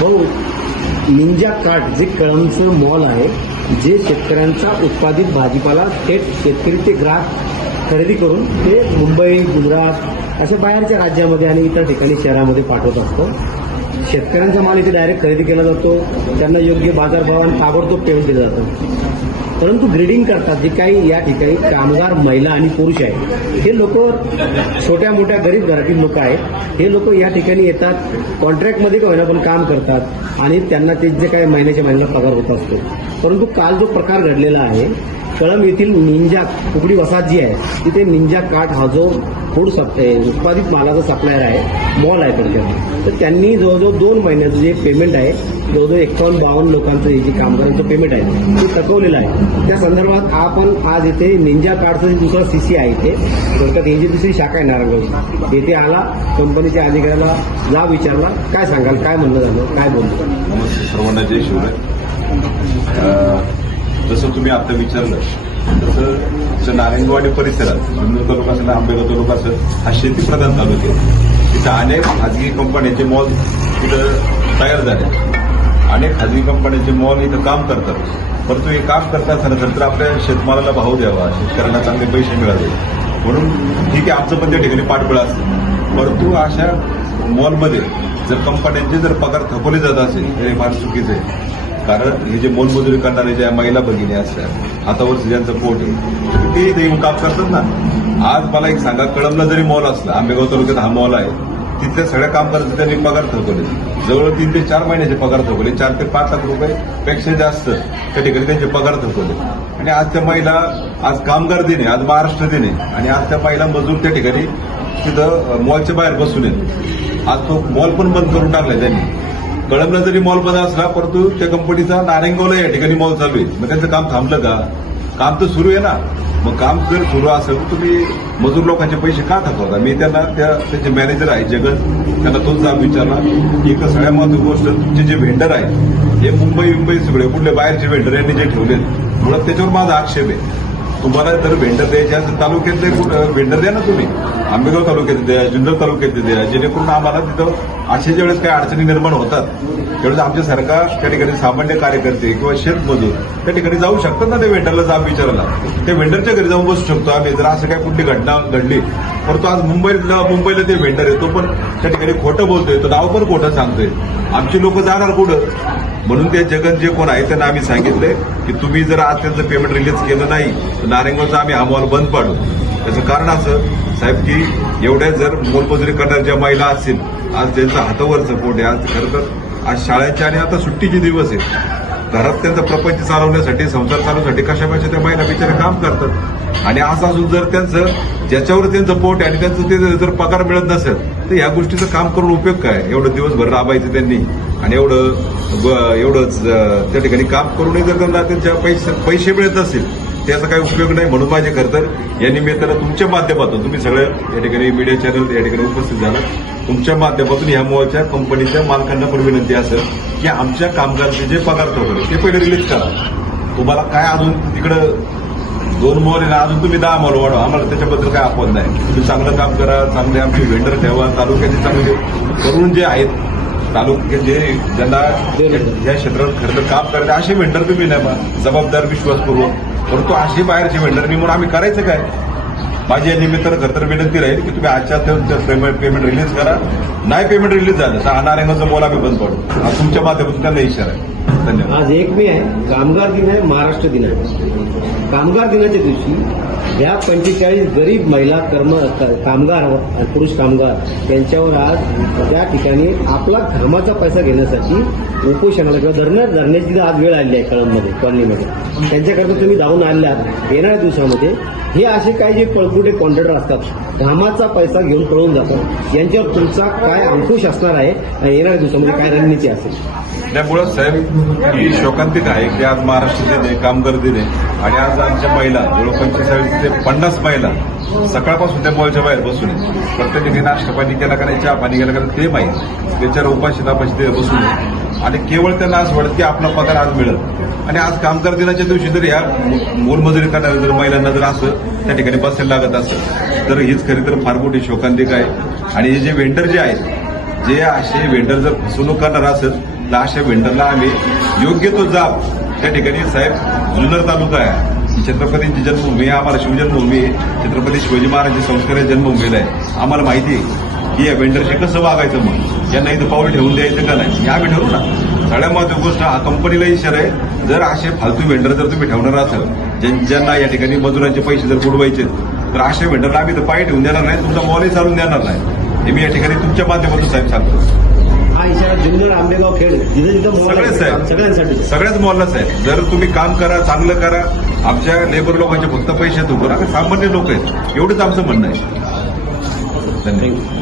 भाऊ, Ninja cart जे कळमचं mall आहे, जे शेतकऱ्यांचा उत्पादित भाजीपाला थेट शेतकरी ते ग्राहक खरेदी करून ते मुंबई, गुजरात अशा बाहेरच्या राज्यामध्ये आणि इतर ठिकाणी शहरामध्ये पाठवत असतं. शेतकऱ्यांचा माल इथे डायरेक्ट खरेदी केला जातो, त्यांना योग्य बाजारभाव आणि ताबडतोब पेमेंट दिलं जातं. परंतु ग्रेडिंग करतात जे काही या ठिकाणी कामगार महिला आणि पुरुष आहेत, हे लोक छोट्या मोठ्या गरीब घरातील लोक आहेत. हे लोक या ठिकाणी येतात, कॉन्ट्रॅक्टमध्ये का होईना पण काम करतात आणि त्यांना ते जे काही महिन्याच्या महिन्याला पगार होत असतो. परंतु काल जो प्रकार घडलेला आहे, कळंब येथील निंजा कुकडी वसाहत जी आहे तिथे निंजा कार्ट हा जो फूड उत्पादित मालाचा सप्लायर आहे, मॉल आहे तर त्यांनी जवळजवळ 2 महिन्याचं जे पेमेंट आहे, जवळजवळ 51-52 लोकांचं जे कामगारांचं पेमेंट आहे ते थकवलेलं आहे. त्या संदर्भात आपण आज इथे निंजा कार्टचं जे दुसरा CC आहे इथे कोलकाता, ही जी दुसरी शाखा आहे नारायणगावची, येथे आला, कंपनीच्या अधिकाऱ्याला जाब विचारला. काय सांगाल, काय म्हणणं झालं, काय बोलतो? सर्वांना जय शिवराय. जसं तुम्ही आता विचारलं तसं नारायणगाव आणि परिसरात जुन्नर तालुका असेल, आंबेगाव तालुका असेल, हा शेतीप्रधान तालुका आहे. तिथं अनेक खाजगी कंपन्यांचे मॉल तिथं तयार झाले, अनेक खाजगी कंपन्यांचे मॉल इथं काम करतात. परंतु हे काम करत असताना नंतर आपल्या शेतमालाला भाव द्यावा, शेतकऱ्यांना चांगले पैसे मिळावे म्हणून ठीक आहे, आमचं पण त्या ठिकाणी पाठबळ असतं. परंतु अशा मॉलमध्ये जर कंपन्यांचे जर पगार थकवले जात असेल तर हे फार चुकीचं आहे. कारण हे जे मोलमजुरी करणारे ज्या महिला भगिनी असतात, हातावर ज्यांचं पोट आहे, ते इथे येऊन काम करतात ना. आज मला एक सांगा, कळंबला जरी मॉल असला, आंबेगाव तालुक्यात हा मॉल आहे, तिथल्या सगळ्या कामगारांचे त्यांनी पगार थकवले, जवळ 3 ते 4 महिन्याचे पगार थकवले, 4 ते 5 लाख रुपये जास्त त्या ठिकाणी त्यांचे पगार थकवले. आणि आज त्या महिला, आज कामगार दिन आहे, आज महाराष्ट्र दिन आहे, आणि आज त्या महिला मजूर त्या ठिकाणी तिथं मॉलच्या बाहेर बसून आहेत. आज तो मॉल पण बंद करून टाकलाय त्यांनी. कळंबला जरी मॉल बंद असला, परंतु त्या कंपनीचा नारायणगावला या ठिकाणी मॉल चालू आहे. मग त्यांचं काम थांबलं का? काम तर सुरू आहे ना. मग काम जर सुरू असेल तर तुम्ही मजूर लोकांचे पैसे का थकवता? मी त्यांना त्यांचे मॅनेजर आहे जगन, त्यांना तोच जाब विचारला की एक सगळ्यात महत्वाची गोष्ट, तुमचे जे व्हेंडर आहेत हे मुंबई सगळे कुठले बाहेरचे व्हेंडर यांनी जे ठेवलेत, मुळात त्याच्यावर माझा आक्षेप आहे. तुम्हाला जर व्हेंडर द्यायचे असेल तालुक्यातले व्हेंडर द्या ना तुम्ही, आंबेगाव तालुक्यात द्या, जुन्नर तालुक्यात द्या, जेणेकरून आम्हाला तिथं अशा ज्यावेळेस काही अडचणी निर्माण होतात त्यावेळेस आमचे सरकार त्या ठिकाणी सामान्य कार्यकर्ते किंवा शेतमजूर त्या ठिकाणी जाऊ शकतात ना. त्या व्हेंडरला जाब विचारायला, त्या व्हेंडरच्या घरी जाऊन बसू शकतो आम्ही जर असं काही कुठली घटना घडली. परंतु आज मुंबईला ते व्हेंडर आहे, तो पण त्या ठिकाणी खोटं बोलतोय, तो नाव पण खोटं सांगतोय. आमची लोक जाणार कुठं? म्हणून ते जगन जे कोण आहे त्यांना आम्ही सांगितलंय की तुम्ही जर आज त्यांचं पेमेंट रिलीज केलं नाही तर नारायणगावचा आम्ही हा मॉल बंद पाडू. त्याचं कारण असं साहेब की एवढ्या जर मोलमजुरी करणाऱ्या ज्या महिला असतील, आज त्यांचं हातावरचं पोट आहे, आज खरं तर आज शाळेचे आणि आता सुट्टीचे दिवस आहेत, घरात त्यांचा प्रपंच चालवण्यासाठी, संसार चालवण्यासाठी कशापेक्षा त्या महिला बिचारे काम करतात. आणि असं असून जर त्यांचं ज्याच्यावर त्यांचं पोट आहे आणि त्यांचं ते जर पगार मिळत नसेल तर या गोष्टीचं काम करून उपयोग काय? एवढं दिवसभर राबायचं त्यांनी आणि एवढंच त्या ठिकाणी काम करूनही जर त्यांना त्यांच्या पैसे मिळत नसेल त्याचा काही उपयोग नाही. म्हणून माझे खरं तर या निमित्तानं तुमच्या माध्यमातून, तुम्ही सगळं या ठिकाणी मीडिया चॅनल या ठिकाणी उपस्थित झाला, तुमच्या माध्यमातून या मॉलच्या कंपनीच्या मालकांना पण विनंती असेल की आमच्या कामगारांचे जे पगार थकवले ते पहिले रिलीज करा. तुम्हाला काय अजून तिकडं 2 मॉल आहे ना, अजून तुम्ही 10 मॉल वाढवा, आम्हाला त्याच्याबद्दल काय आपत नाही. तुम्ही चांगलं काम करा, चांगले आमचे व्हेंडर ठेवा, तालुक्याचे चांगले तरुण जे आहेत, तालुक्याचे ज्यांना या क्षेत्रात खरं तर काम करायचं असे व्हेंडर तुम्ही नाही, जबाबदार, विश्वासपूर्वक. परंतु असे बाहेरचे व्हेंडर म्हणून आम्ही करायचं काय? माझी या निमित्तानं खरं तर विनंती राहील की तुम्ही आजच्या पेमेंट रिलीज करा. नाही पेमेंट रिलीज झालं तर नारायणगावचं मॉल आम्ही बंद पडू. हा तुमच्या माध्यमातून त्यांना इशारा आहे. धन्यवाद. आज 1 मे आहे, कामगार दिन आहे, महाराष्ट्र दिन आहे. कामगार दिनाच्या दिवशी या 45 गरीब महिला कामगार आणि पुरुष कामगार यांच्यावर आज त्या ठिकाणी आपला घामाचा पैसा घेण्यासाठी उपोषणाला किंवा धरण्याची आज वेळ आली आहे कळंबमध्ये, कॉलनीमध्ये. त्यांच्याकरता तुम्ही जाऊन आल्यात येणाऱ्या दिवसामध्ये हे असे काही जे पळकुटे कॉन्ट्रॅक्टर असतात, घामाचा पैसा घेऊन पळून जातात, यांच्यावर तुमचा काय अंकुश असणार आहे आणि येणाऱ्या दिवसामध्ये काय रणनीती असेल? त्यामुळं साहेब ही शोकांतिक आहे की आज महाराष्ट्र दिन आहे, कामगार दिन आहे, आणि आज आमच्या महिला जवळ 45 ते 50 महिला सकाळपासून त्या मॉलच्या बाहेर बसून प्रत्येकाने नाश्ता पाणी केला का नाही, चहा पाणी केला का ते माहीत, त्याच्यावर उपाशी तापाशी ते बसून आणि केवळ त्यांना असं वाटत की आपला पगार आज मिळेल. आणि आज कामगार दिनाच्या दिवशी जर या मोलमजुरी करणाऱ्या जर महिलांना जर असं त्या ठिकाणी बसायला लागत असेल तर हीच खरी तर फार मोठी शोकांतिक आहे. आणि हे जे व्हेंडर जे आहेत जे असे वेंडर जर फसवणूक करणार असेल तर अशा वेंडरला आम्ही योग्य तो जाब त्या ठिकाणी साहेब जुन्नर तालुका आहे छत्रपतींची जन्मभूमी आहे, आम्हाला शिवजन्मभूमी आहे, छत्रपती शिवाजी महाराजांची संस्काराची जन्मभूमीला आहे. आम्हाला माहिती आहे की या वेंडरशी कसं वागायचं, मग यांना इथं पाऊल ठेवून द्यायचं का नाही हे आम्ही ठरवू ना. सगळ्यात महत्वाची गोष्ट हा कंपनीला इशारा आहे, जर असे फालतू वेंडर जर तुम्ही ठेवणार असाल ज्यांना या ठिकाणी मजुरांचे पैसे जर बुडवायचे तर अशा वेंडरला आम्ही तर पाय ठेवून देणार नाही, तुमचा मॉलही चालून देणार नाही. हे मी या ठिकाणी तुमच्या माध्यमातून साहेब सांगतो. हा इशारा जुन्नर, आंबेगाव, खेड जिथे जिथं मॉल सगळेच आहे, साहेब सगळ्यांसाठी. सगळ्याच मॉललाच आहे. जर तुम्ही काम करा, चांगलं करा, आमच्या लेबर लोकांचे फक्त पैसे देतो ना, सामान्य लोक आहेत, एवढंच आमचं म्हणणं आहे. धन्यवाद.